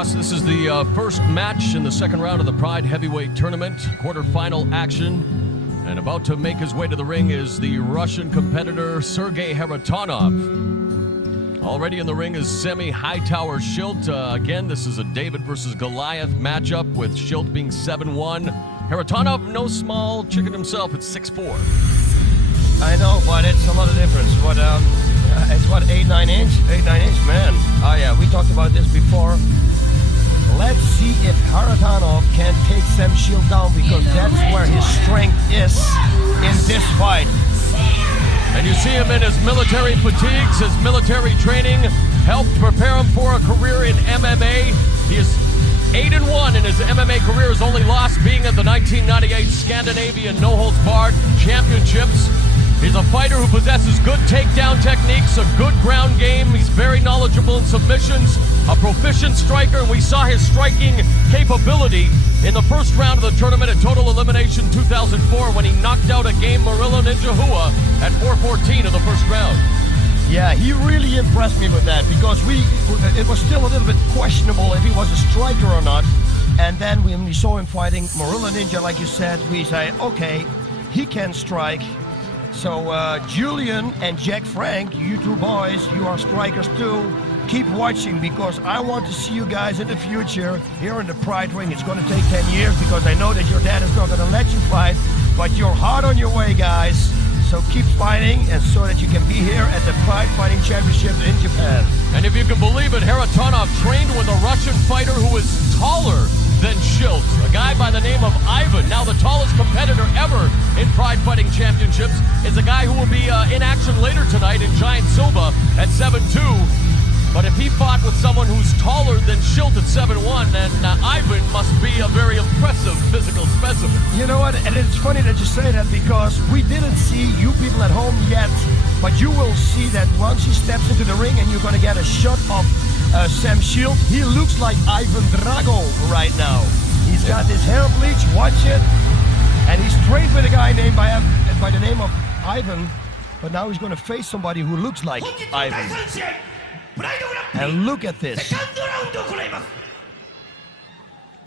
boss. This is the first match in the second round of the Pride Heavyweight Tournament, quarterfinal action. And about to make his way to the ring is the Russian competitor Sergei Haritonof. Already in the ring is Semi Hightower Schilt. Again, this is a David versus Goliath matchup with Schilt being 7'1". Haritonof, no small chicken himself, it's 6'4". I know, but it's a lot of difference. What, it's what, 8-9 inch? 8-9 inch, man. Oh yeah, we talked about this before. Let's see if Haritonof can take Sam Schilt down, because that's where his strength is in this fight. And you see him in his military fatigues, his military training helped prepare him for a career in MMA. He is 8-1 in his MMA career, his only loss being at the 1998 Scandinavian No Holds Barred Championships. He's a fighter who possesses good takedown techniques, a good ground game. He's very knowledgeable in submissions, a proficient striker, and we saw his striking capability in the first round of the tournament at Total Elimination 2004 when he knocked out a game Murillo Ninja Hua at 4:14 of the first round. Yeah, he really impressed me with that, because it was still a little bit questionable if he was a striker or not. And then when we saw him fighting Murillo Ninja, like you said, we say, okay, he can strike. So Julian and Jack Frank, you two boys, you are strikers too. Keep watching, because I want to see you guys in the future here in the Pride ring. It's going to take 10 years, because I know that your dad is not going to let you fight, but you're hard on your way, guys. So keep fighting, and so that you can be here at the Pride Fighting Championship in Japan. And if you can believe it, Haritonof trained with a Russian fighter who is taller than Schilt, a guy by the name of Ivan. Now the tallest competitor ever in Pride Fighting Championships is a guy who will be in action later tonight in Giant Silva at 7'2". But if he fought with someone who's taller than Schilt at 7'1", then Ivan must be a very impressive physical specimen. You know what, and it's funny that you say that, because we didn't see you people at home yet, but you will see that once he steps into the ring and you're going to get a shot of Sam Schilt. He looks like Ivan Drago right now. He's got his hair bleached, watch it, and he's trained with a guy named by the name of Ivan, but now he's going to face somebody who looks like Ivan. And look at this.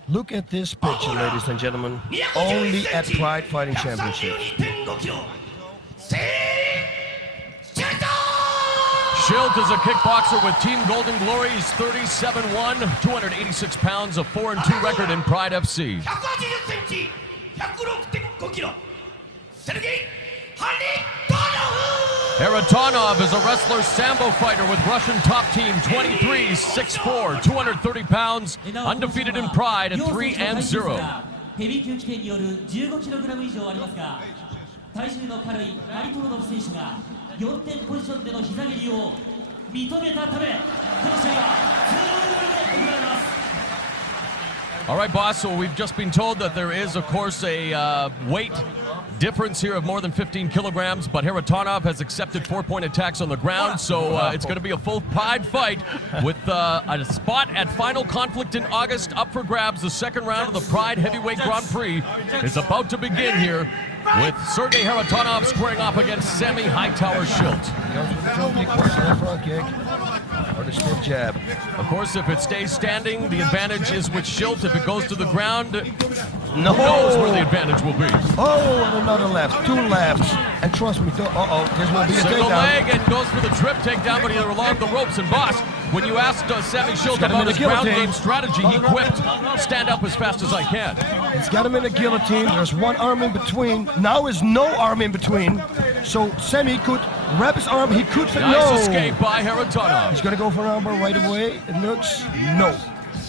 Look at this picture, ladies and gentlemen. Only at Pride Fighting Championship. Schilt is a kickboxer with Team Golden Glory. He's 37'1", 286 pounds, a 4-2 record in Pride FC. Haritonof is a wrestler sambo fighter with Russian top team, 23, 6'4", 230 pounds, undefeated in Pride at 3-0. 体重の軽いハリトノフ選手が4点ポジションでの膝蹴りを認めたため、この試合は2ルールで行われます。 All right, boss, so we've just been told that there is, of course, a weight difference here of more than 15 kilograms, but Haritonof has accepted 4-point attacks on the ground, so it's going to be a full Pride fight with a spot at Final Conflict in August up for grabs. The second round of the Pride Heavyweight Grand Prix is about to begin here, with Sergei Haritonof squaring off against Semi Hightower Schilt. Or the stiff jab. Of course, if it stays standing, the advantage is with Schilt. If it goes to the ground, who knows where the advantage will be. Oh, and another left, two lefts. And trust me, this will be a single takedown. leg and goes for the trip takedown, but he along the ropes. And boss, when you asked Sami Schilt about his ground game strategy, he quipped, stand up as fast as I can. He's got him in a guillotine. There's one arm in between. Now is no arm in between. So Semi could wrap his arm. He could fit. Nice escape by Haritonof. He's going to go for an armbar right away. It looks no.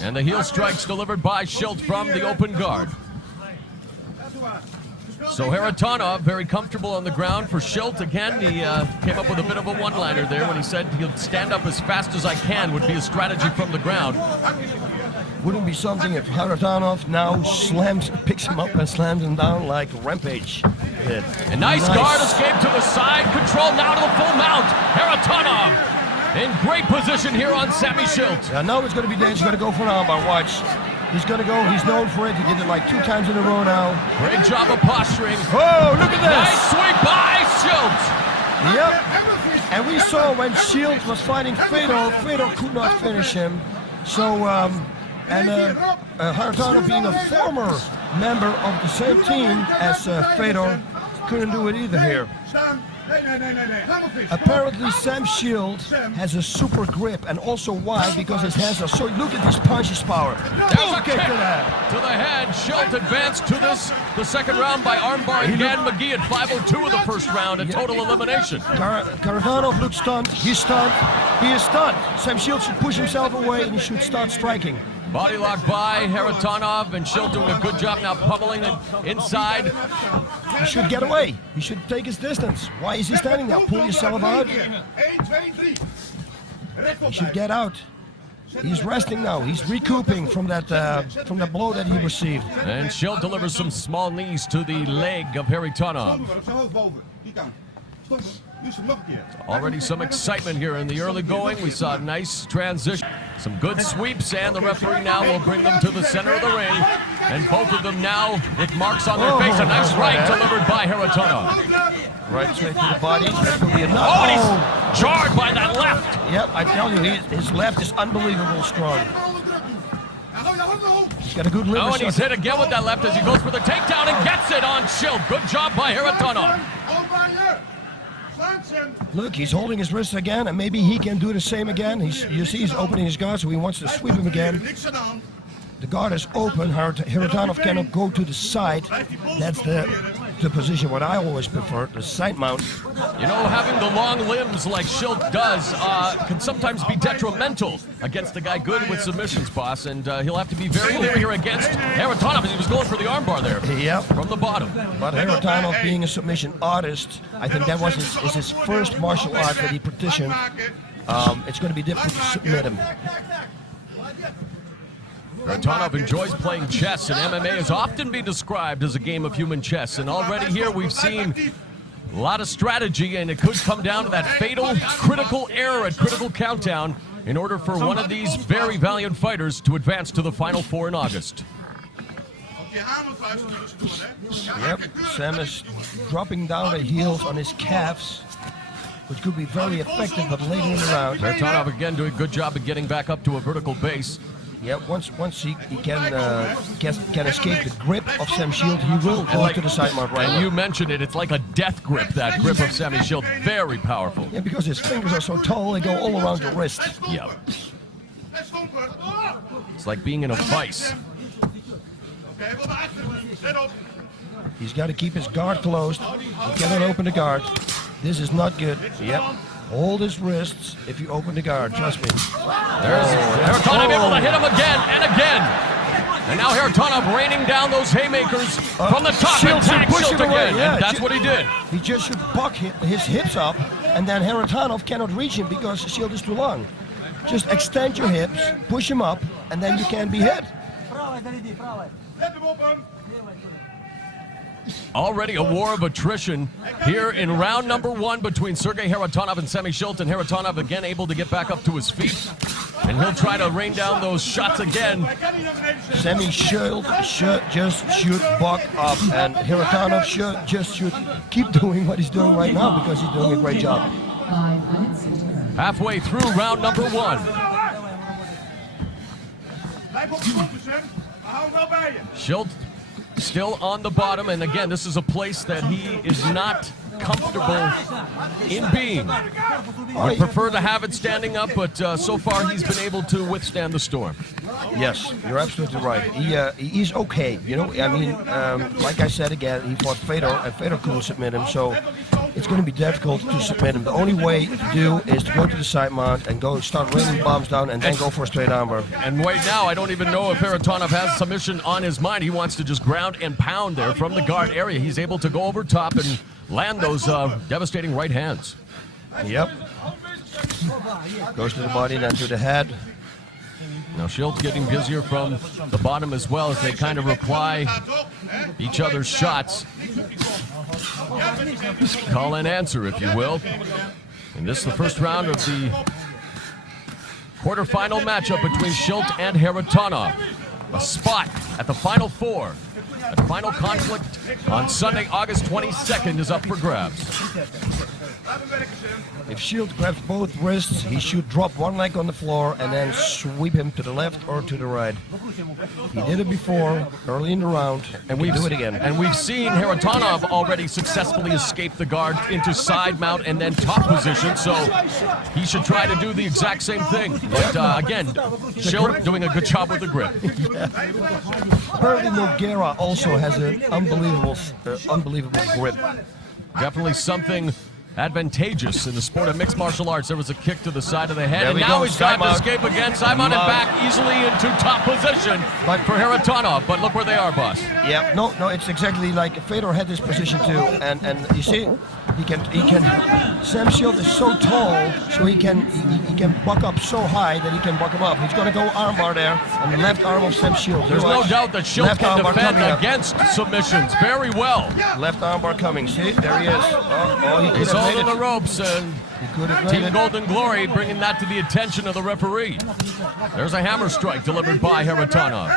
And the heel strikes delivered by Schilt from the open guard. So Haritonof very comfortable on the ground. For Schilt, again, he came up with a bit of a one-liner there when he said he'll stand up as fast as I can would be his strategy from the ground. Wouldn't be something if Haritonof now picks him up and slams him down like Rampage did. A nice guard escape to the side, control now to the full mount. Haritonof in great position here on Sami Schilt. Yeah, now it's going to be dangerous. He's going to go for an armbar. Watch. He's going to go. He's known for it. He did it like 2 times in a row now. Great job of posturing. Oh, look at this. Nice sweep by Schilt. Yep. And we saw when Schilt was fighting Fedor, Fedor could not finish him. So And Haritonov, being a former member of the same team as Fedor, couldn't do it either here. Apparently Sam Shield has a super grip, and also why? Because his hands are so. Look at this punches power. There's a kick to the head. Schilt advanced to the second round by armbar again. McGee at 5:02 of the first round, a total elimination. Haritonov looks stunned. He's stunned. He is stunned. Sam Shield should push himself away and he should start striking. Body lock by Harritonov, and Schilt doing a good job now pummeling it inside. He should get away. He should take his distance. Why is he standing there? Pull yourself out. He should get out. He's resting now. He's recouping from that blow that he received. And Schilt delivers some small knees to the leg of Harritonov. Already some excitement here in the early going. We saw a nice transition, some good sweeps, and the referee now will bring them to the center of the ring. And both of them now with marks on their face. A nice right delivered by Harritonov. Right straight to the body. That will be enough. Oh, and he's jarred by that left. Yep, I tell you, his left is unbelievable strong. He's got a good liver Oh, and he's shot. hit again with that left as he goes for the takedown and gets it on Schilt. Good job by Harritonov. Look, he's holding his wrist again, and maybe he can do the same again. You see, he's opening his guard, so he wants to sweep him again. The guard is open. Harritonov cannot go to the side. That's the position what I always prefer, the side mount. You know, having the long limbs like Schilt does can sometimes be detrimental against a guy good with submissions, boss, and he'll have to be very leery here against Harritonov as he was going for the armbar there. Yep. From the bottom. But Harritonov, being a submission artist, I think that was his first martial art that he practiced. It's going to be difficult to submit him. Harritonov enjoys playing chess, and MMA has often been described as a game of human chess. And already here we've seen a lot of strategy, and it could come down to that fatal, critical error at critical countdown in order for one of these very valiant fighters to advance to the Final Four in August. Yep, Sam is dropping down the heels on his calves, which could be very effective, but later in the round. Harritonov again doing a good job of getting back up to a vertical base. Yeah, once he can escape the grip of Sam Shield, he will go to the side mount right And now. you mentioned it, it's like a death grip, that grip of Sammy Schilt. Very powerful. Yeah, because his fingers are so tall, they go all around the wrist. Yeah. It's like being in a vice. He's got to keep his guard closed. He cannot open the guard. This is not good. Yep. Hold his wrists if you open the guard, trust me. There's Harritonov able to hit him again and again. And now Harritonov raining down those haymakers from the top and tag Schilt again. Yeah, and that's what he did. He just should buck his hips up, and then Harritonov cannot reach him because the shield is too long. Just extend your hips, push him up, and then you can be hit. Already a war of attrition here in round number one between Sergei Harritonov and Sammy Schilt. And Harritonov again able to get back up to his feet. And he'll try to rain down those shots again. Sammy Schilt should buck up, and Harritonov should keep doing what he's doing right now because he's doing a great job. Halfway through round number one. Schilt still on the bottom, and again, this is a place that he is not comfortable in being. Would prefer to have it standing up, but so far he's been able to withstand the storm. Yes, you're absolutely right. He is okay. You know, I mean, like I said again, he fought Fedor, and Fedor couldn't submit him, so it's going to be difficult to submit him. The only way to do is to go to the side mount and go start raining bombs down and then go for a straight armbar. And right now, I don't even know if Harritonov has submission on his mind. He wants to just ground and pound there from the guard area. He's able to go over top and land those devastating right hands. Yep. Goes to the body, then to the head. Now Schildt's getting busier from the bottom as well as they kind of reply each other's shots. Call and answer, if you will. And this is the first round of the quarterfinal matchup between Schilt and Harritonov. A spot at the Final Four. The final conflict on Sunday, August 22nd is up for grabs. If Shield grabs both wrists, he should drop one leg on the floor and then sweep him to the left or to the right. He did it before, early in the round, and we do it again. And we've seen Harritonov already successfully escape the guard into side mount and then top position, so he should try to do the exact same thing. But again, Shield doing a good job with the grip. Apparently Nogueira also has an unbelievable grip. Definitely something advantageous in the sport of mixed martial arts. There was a kick to the side of the head, and now he's trying to escape again. Simon and back easily into top position for Harritonov. But look where they are, boss. Yeah, no, it's exactly like Fedor had this position too, and you see, he can. Sam Shield is so tall, so he can buck up so high that he can buck him up. He's going to go armbar there on the left arm of Sam Shield. There's no doubt that Shield can defend against submissions very well. Left armbar coming. See, there he is. He's holding the ropes, and Team Golden Glory bringing that to the attention of the referee. There's a hammer strike delivered by Harritonov.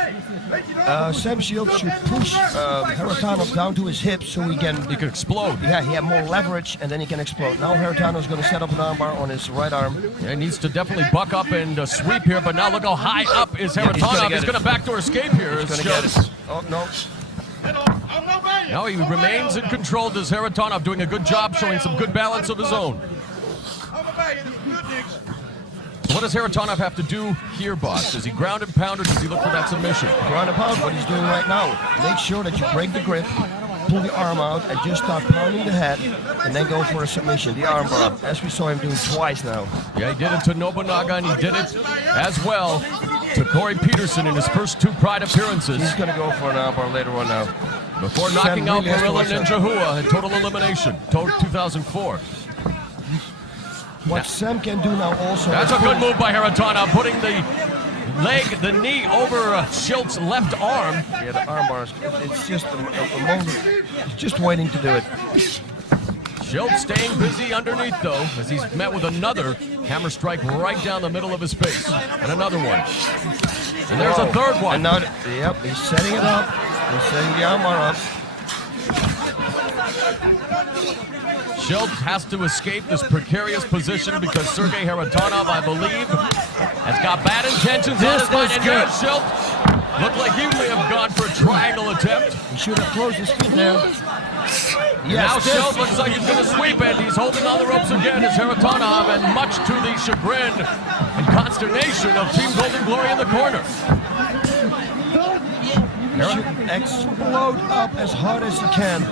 Sam Shield should push Harritonov down to his hips so he can explode. Yeah, he has more leverage and then he can explode. Now Harritonov's going to set up an armbar on his right arm. Yeah, he needs to definitely buck up and sweep here, but now look how high up is Harritonov. He's going to backdoor escape here. He's going to get it. Oh, no. Now he remains in control. Does Harritonov doing a good job showing some good balance of his own. So what does Harritonov have to do here, boss? Does he ground and pound or does he look for that submission? Ground and pound, what he's doing right now. Make sure that you break the grip, pull the arm out, and just start pounding the head, and then go for a submission, the arm bar up, as we saw him doing twice now. Yeah, he did it to Nobunaga, and he did it as well to Corey Peterson in his first two Pride appearances. He's going to go for an arm bar later on now. Before knocking out Gorilla Ninja Hua in total elimination, 2004. What Sam can do now also... That's a good move by Harritonov, putting the knee over Schildt's left arm. Yeah, the arm bars, it's just a moment. He's just waiting to do it. Schild staying busy underneath, though, as he's met with another hammer strike right down the middle of his face. And another one. And there's a third one. And now, yep, he's setting it up. He's setting the arm bar up. Schild has to escape this precarious position because Sergei Harritonov, I believe, has got bad intentions on his mind. And here's Schild. Looked like he may have gone for a triangle attempt. He should have closed his feet there. Yes, now Schild looks like he's going to sweep it. He's holding on the ropes again as Harritonov, and much to the chagrin and consternation of Team Golden Glory in the corner. He should explode up as hard as he can.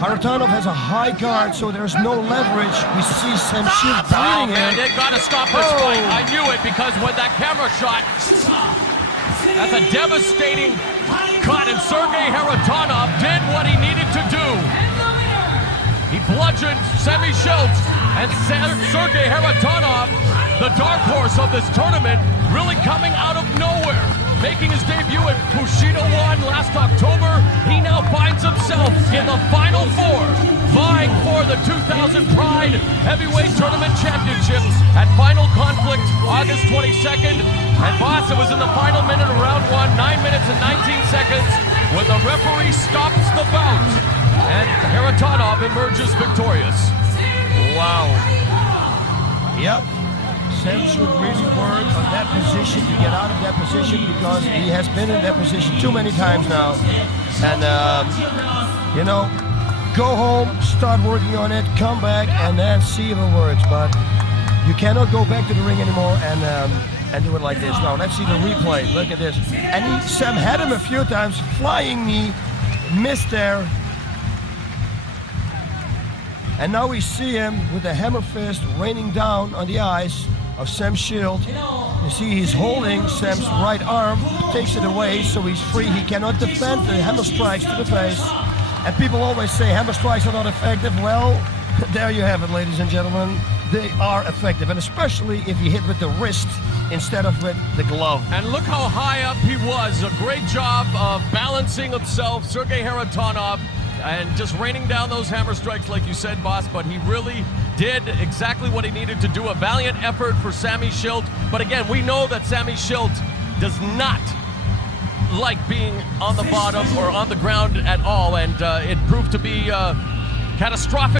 Harritonov has a high guard, so there's no leverage. We see Sam Shield bleeding man, they got to stop this fight. I knew it because when that camera shot, that's a devastating cut, and Sergei Harritonov did what he needed to do. He bludgeoned Sammy Schultz, and Sergei Harritonov, the dark horse of this tournament, really coming out of nowhere. Making his debut at Bushido 1 last October, he now finds himself in the Final Four, vying for the 2000 Pride Heavyweight Tournament Championship at Final Conflict August 22nd. And boss, it was in the final minute of round 1, 9 minutes and 19 seconds, when the referee stops the bout, and Harritonov emerges victorious. Wow. Yep. Sam should really work on that position to get out of that position because he has been in that position too many times now. And, you know, go home, start working on it, come back, and then see if it works. But you cannot go back to the ring anymore and do it like this. Now, let's see the replay. Look at this. And Sam had him a few times, flying knee, missed there. And now we see him with the hammer fist raining down on the eyes of Sam Shield. You see he's holding Sam's right arm, takes it away so he's free. He cannot defend the hammer strikes to the face. And people always say hammer strikes are not effective. Well, there you have it, ladies and gentlemen. They are effective, and especially if you hit with the wrist instead of with the glove. And look how high up he was. A great job of balancing himself, Sergei Harritonov, and just raining down those hammer strikes like you said, boss, but he really did exactly what he needed to do. A valiant effort for Sammy Schultz. But again, we know that Sammy Schultz does not like being on the bottom or on the ground at all, and it proved to be catastrophic.